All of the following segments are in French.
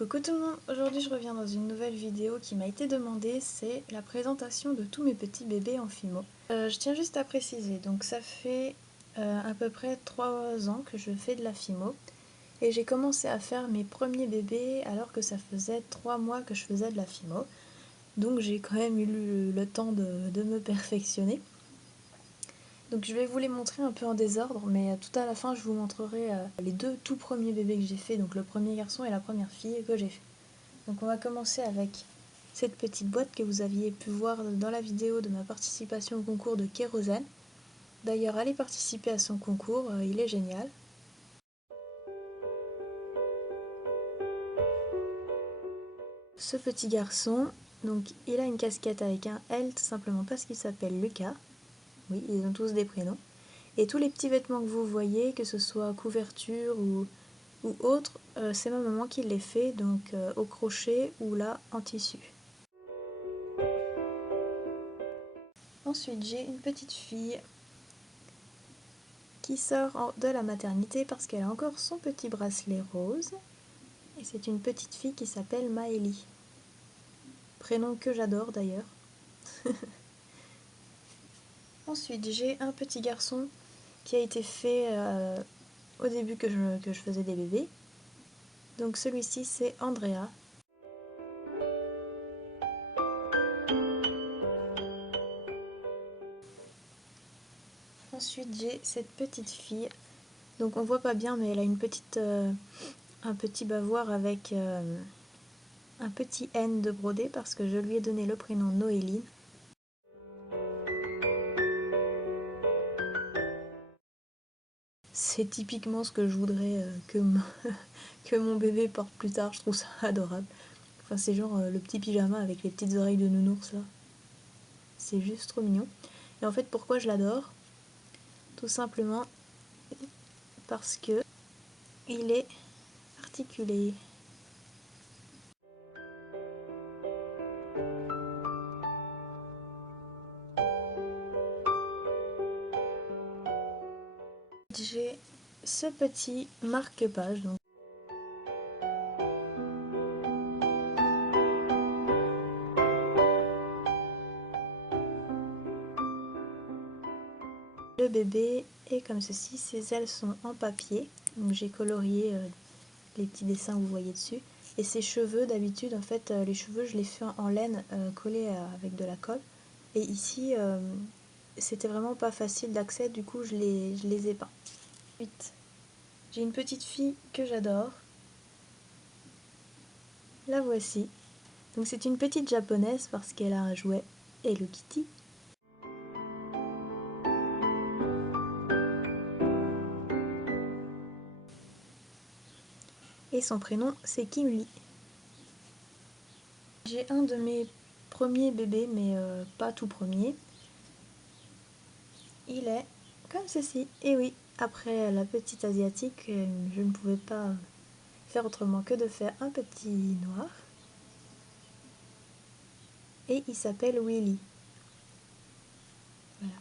Coucou tout le monde, aujourd'hui je reviens dans une nouvelle vidéo qui m'a été demandée, c'est la présentation de tous mes petits bébés en Fimo. Je tiens juste à préciser, donc ça fait à peu près 3 ans que je fais de la Fimo et j'ai commencé à faire mes premiers bébés alors que ça faisait 3 mois que je faisais de la Fimo, donc j'ai quand même eu le temps de me perfectionner. Donc je vais vous les montrer un peu en désordre, mais tout à la fin je vous montrerai les deux tout premiers bébés que j'ai fait, donc le premier garçon et la première fille que j'ai fait. Donc on va commencer avec cette petite boîte que vous aviez pu voir dans la vidéo de ma participation au concours de Kérosène. D'ailleurs allez participer à son concours, il est génial. Ce petit garçon, donc il a une casquette avec un L tout simplement parce qu'il s'appelle Lucas. Oui, ils ont tous des prénoms. Et tous les petits vêtements que vous voyez, que ce soit couverture ou autre, c'est ma maman qui les fait, donc au crochet ou là en tissu. Ensuite j'ai une petite fille qui sort de la maternité parce qu'elle a encore son petit bracelet rose. Et c'est une petite fille qui s'appelle Maëlie. Prénom que j'adore d'ailleurs. Ensuite j'ai un petit garçon qui a été fait au début que je faisais des bébés. Donc celui-ci c'est Andrea. Ensuite j'ai cette petite fille. Donc on voit pas bien mais elle a une petite, un petit bavoir avec un petit N de brodé parce que je lui ai donné le prénom Noéline. C'est typiquement ce que je voudrais que mon bébé porte plus tard, je trouve ça adorable. Enfin c'est genre le petit pyjama avec les petites oreilles de nounours là. C'est juste trop mignon. Et en fait pourquoi je l'adore? Tout simplement parce que il est articulé. J'ai ce petit marque-page. Donc le bébé est comme ceci, ses ailes sont en papier. Donc j'ai colorié les petits dessins que vous voyez dessus. Et ses cheveux, d'habitude, en fait, les cheveux, je les fais en laine collée avec de la colle. Et ici, c'était vraiment pas facile d'accès, du coup, je les ai peints. Ensuite, j'ai une petite fille que j'adore. La voici. Donc c'est une petite japonaise parce qu'elle a un jouet, Hello Kitty. Et son prénom, c'est Kimli. J'ai un de mes premiers bébés, mais pas tout premier. Il est comme ceci. Et oui, après la petite asiatique, je ne pouvais pas faire autrement que de faire un petit noir. Et il s'appelle Willy. Voilà.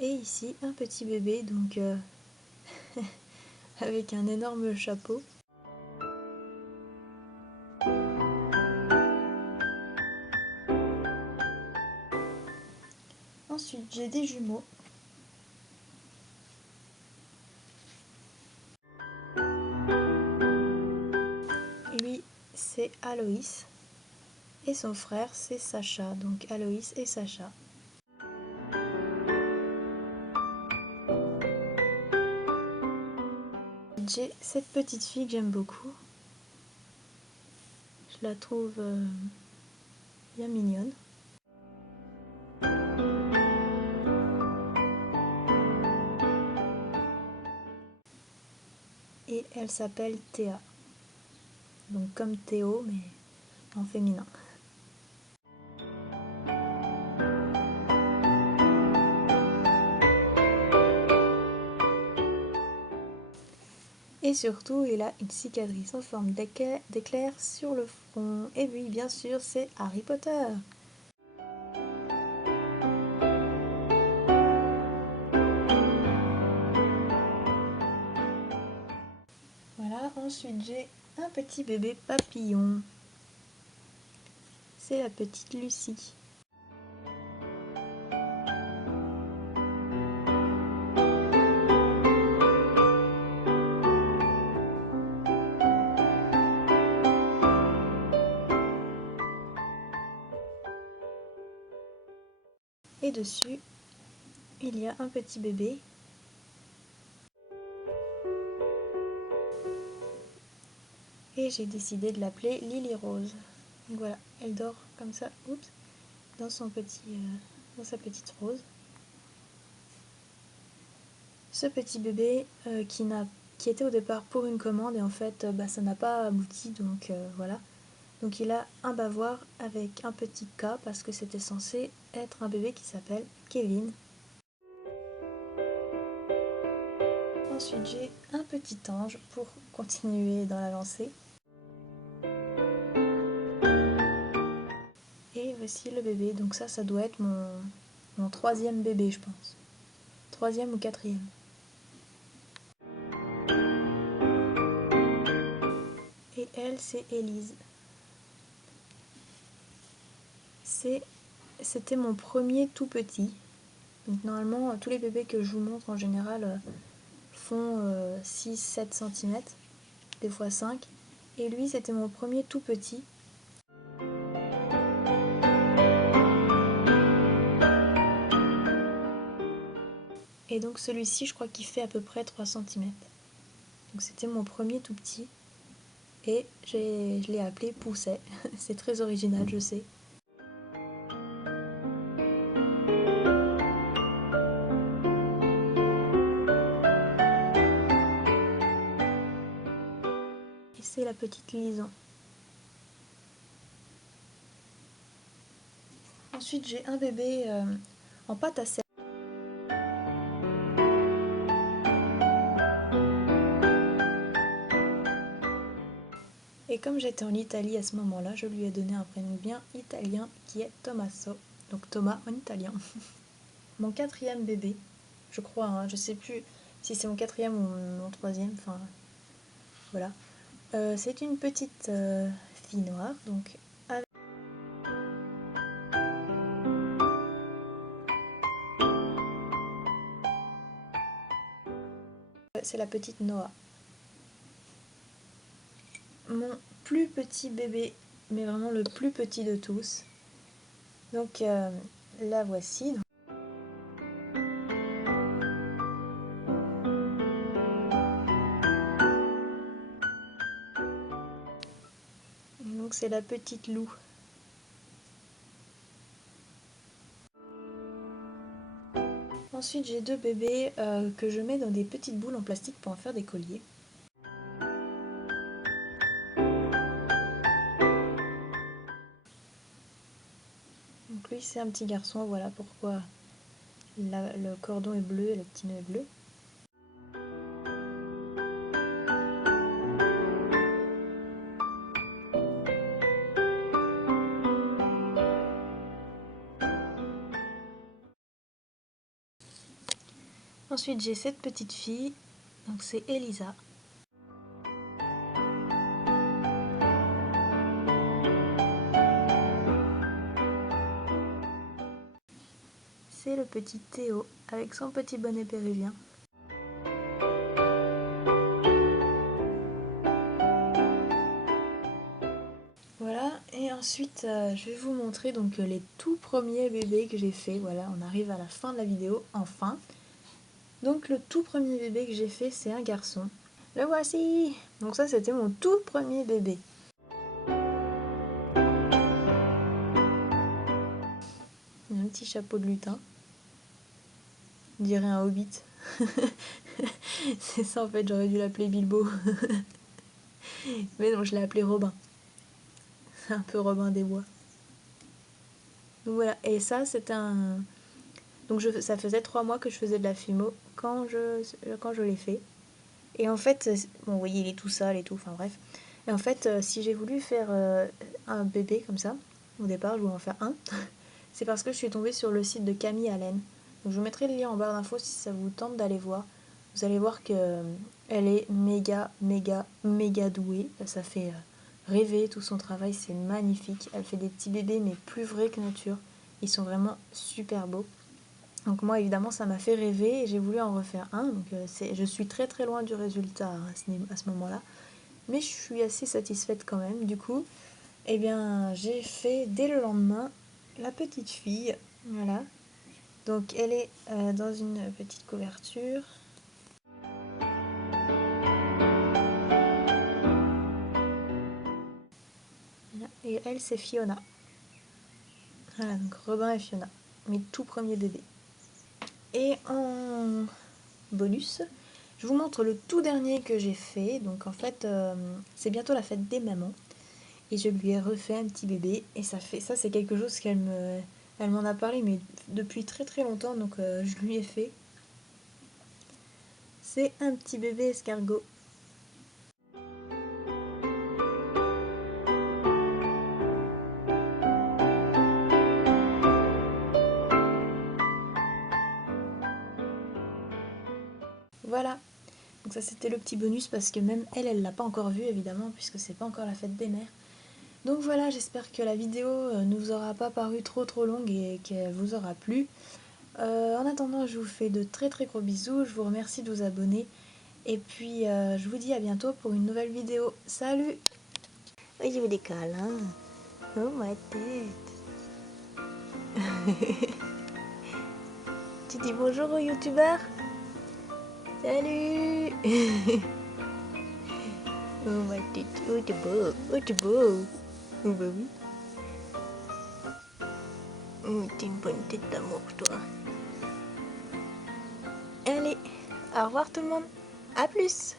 Et ici, un petit bébé, donc avec un énorme chapeau. Ensuite, j'ai des jumeaux. Lui, c'est Aloïs. Et son frère, c'est Sacha. Donc Aloïs et Sacha. J'ai cette petite fille que j'aime beaucoup. Je la trouve bien mignonne. Et elle s'appelle Théa. Donc comme Théo, mais en féminin. Et surtout, il a une cicatrice en forme d'éclair sur le front. Et oui, bien sûr, c'est Harry Potter. un petit bébé papillon. C'est la petite Lucie. Et dessus, il y a un petit bébé. Et j'ai décidé de l'appeler Lily Rose. Donc voilà, elle dort comme ça, oups, dans sa petite rose. Ce petit bébé qui était au départ pour une commande et en fait ça n'a pas abouti, donc voilà. Donc il a un bavoir avec un petit K parce que c'était censé être un bébé qui s'appelle Kevin. Ensuite j'ai un petit ange pour continuer dans la lancée. Et voici le bébé, donc ça doit être mon troisième bébé je pense. Troisième ou quatrième. Et elle c'est Élise. C'était mon premier tout petit. Donc normalement tous les bébés que je vous montre en général font 6-7 cm, des fois 5. Et lui c'était mon premier tout petit. Et donc celui-ci je crois qu'il fait à peu près 3 cm. Donc c'était mon premier tout petit. Et je l'ai appelé Pousset. C'est très original je sais. Et c'est la petite Lison. Ensuite j'ai un bébé en pâte à sel. Et comme j'étais en Italie à ce moment-là, je lui ai donné un prénom bien italien qui est Tommaso. Donc Thomas en italien. Mon quatrième bébé, je crois, hein, je sais plus si c'est mon quatrième ou mon troisième, enfin voilà. C'est une petite fille noire, donc avec... C'est la petite Noah. Mon plus petit bébé, mais vraiment le plus petit de tous. Donc la voici. Donc c'est la petite Lou. Ensuite j'ai deux bébés que je mets dans des petites boules en plastique pour en faire des colliers. Donc lui c'est un petit garçon, voilà pourquoi le cordon est bleu et le petit nœud est bleu. Ensuite j'ai cette petite fille, donc c'est Elisa. C'est le petit Théo avec son petit bonnet péruvien. Voilà, et ensuite je vais vous montrer donc les tout premiers bébés que j'ai fait. Voilà, on arrive à la fin de la vidéo, enfin. Donc le tout premier bébé que j'ai fait, c'est un garçon. Le voici! Donc ça, c'était mon tout premier bébé. Il a un petit chapeau de lutin. On dirait un hobbit. C'est ça en fait, j'aurais dû l'appeler Bilbo. Mais non, je l'ai appelé Robin. C'est un peu Robin des Bois. Donc voilà, et ça c'était un... Donc ça faisait 3 mois que je faisais de la fimo quand je l'ai fait. Et en fait, bon, vous voyez, il est tout sale et tout, enfin bref. Et en fait, si j'ai voulu faire un bébé comme ça, au départ, je voulais en faire un, c'est parce que je suis tombée sur le site de Camille Allen. Donc je vous mettrai le lien en barre d'infos si ça vous tente d'aller voir. Vous allez voir que Elle est méga douée. Ça fait rêver, tout son travail, c'est magnifique. Elle fait des petits bébés mais plus vrais que nature. Ils sont vraiment super beaux. Donc moi évidemment ça m'a fait rêver et j'ai voulu en refaire un. Donc je suis très loin du résultat à ce moment-là. Mais je suis assez satisfaite quand même. Du coup, eh bien j'ai fait dès le lendemain la petite fille. Voilà. Donc elle est dans une petite couverture. Et elle, c'est Fiona. Voilà, donc Robin et Fiona, mes tout premiers bébés. Et en bonus, je vous montre le tout dernier que j'ai fait. Donc en fait, c'est bientôt la fête des mamans. Et je lui ai refait un petit bébé. Et ça c'est quelque chose elle m'en a parlé, mais depuis très longtemps. Donc je lui ai fait. C'est un petit bébé escargot. Voilà, donc ça c'était le petit bonus parce que même elle l'a pas encore vu évidemment puisque c'est pas encore la fête des mères. Donc voilà, j'espère que la vidéo ne vous aura pas paru trop longue et qu'elle vous aura plu. En attendant, je vous fais de très gros bisous, je vous remercie de vous abonner et puis je vous dis à bientôt pour une nouvelle vidéo. Salut! Oui, je veux des câlins. Oh ma tête. Tu dis bonjour aux youtubeurs? Salut! Oh ma tête, oh t'es beau, oh t'es beau. Oh bah oui. Oh, t'es une bonne tête d'amour toi. Allez, au revoir tout le monde, à plus!